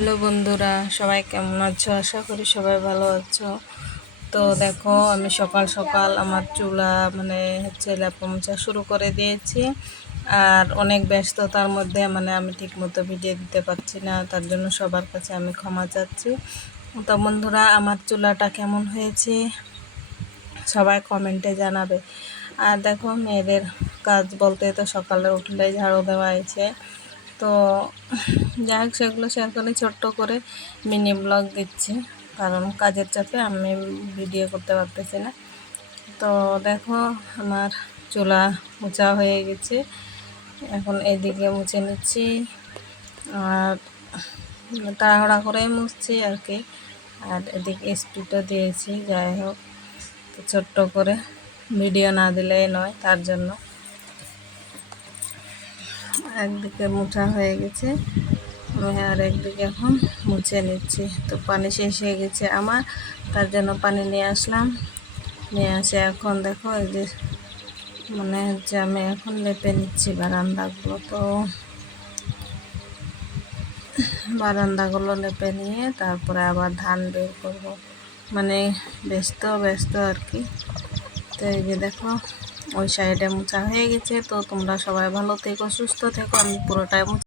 Hello বন্ধুরা, সবাই কেমন আছো? আশা করি সবাই ভালো আছো। তো দেখো, আমি সকাল সকাল আমার চুলা লেপা মোছা শুরু করে দিয়েছি। আর অনেক ব্যস্ততার মধ্যে আমি ঠিকমতো ভিডিও দিতে পারছি না, তার জন্য সবার কাছে আমি ক্ষমা চাচ্ছি। তো বন্ধুরা, আমার চুলাটা কেমন হয়েছে সবাই কমেন্টে জানাবে। আর দেখো, মেয়েদের কাজ বলতে তো সকালে উঠলেই ঝাড়ু দেওয়া হয়েছে। তো যাই হোক, সেগুলো শেয়ার করে ছোট্ট করে মিনি ব্লগ দিচ্ছি, কারণ কাজের চাপে আমি ভিডিও করতে পারতেছি না। তো দেখো, আমার চুলা মোছা হয়ে গেছে, এখন এইদিকে মুছে নিচ্ছি। আর তাড়াহুড়া করে মুছছি আর কি। আর এদিকে স্পিডও দিয়েছি। যাই হোক, তো ছোট্ট করে ভিডিও না দিলেই নয়, তার জন্য। একদিকে মুছা হয়ে গেছে, আমি আর একদিকে এখন মুছে নিচ্ছি। তো পানি শেষ হয়ে গেছে আমার, তার জন্য পানি নিয়ে আসলাম। নিয়ে আসে এখন দেখো, এই যে আমি এখন লেপে নিচ্ছি বারান্দাগুলো। তো বারান্দাগুলো লেপে নিয়ে তারপরে আবার ধান বের করব, ব্যস্ত ব্যস্ত আর কি। তো এই যে দেখো, ওই সাইডে মোছা হয়ে গেছে। তো তোমরা সবাই ভালো থেকো, সুস্থ থেকো। আমি পুরোটাই